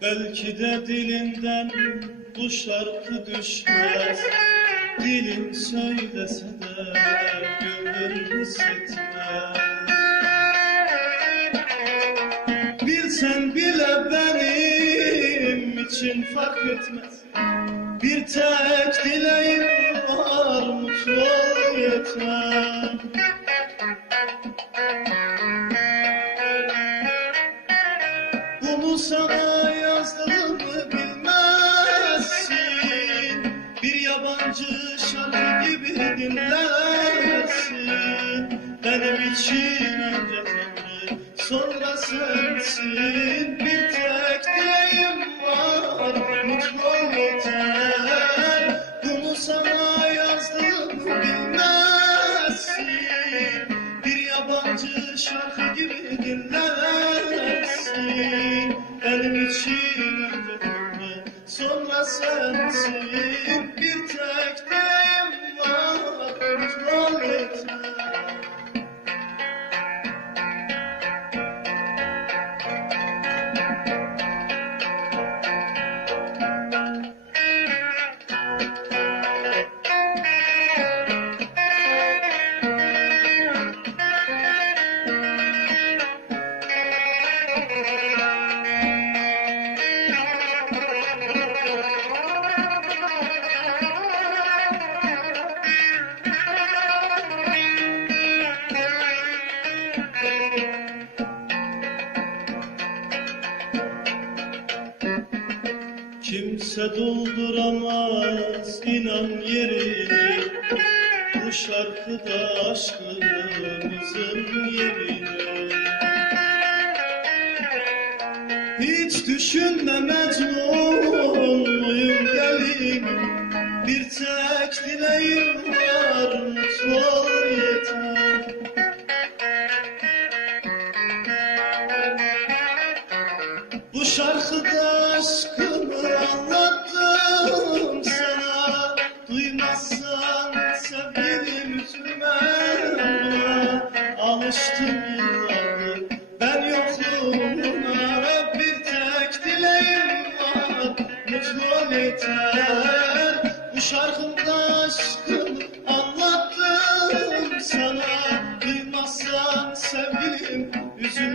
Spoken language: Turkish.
de dilinden bu şarkı düşmez. Dilin söylese de gönlün hissetmez. Bilsen bile benim için fark etmez. Bir tek dileğim var mutlu ol yeter Bunu sana yabancı şarkı gibi dinlersin. Benim için önce Tanrı sonra sensin. Bir tek dileğim var? Mutlu ol yeter Bunu sana yazdığımı bilmezsin. Bir yabancı şarkı gibi dinlersin. Benim için önce sonra sensin Bir tek dileğim var. Mutlu ol Kimse dolduramaz inan yerini Bu şarkıda aşkımızın yerini Hiç düşünme Mecnun muyum gelin Bir tek dileğim şarkıda aşkımı anlattım sana. Duymazsan sevgilim üzülme. Alıştım yıllardır ben yokluğuna Bir tek dileğim var. Mutlu ol yeter. Bu şarkımda aşkımı anlattım sana. Duymazsan sevgilim üzülme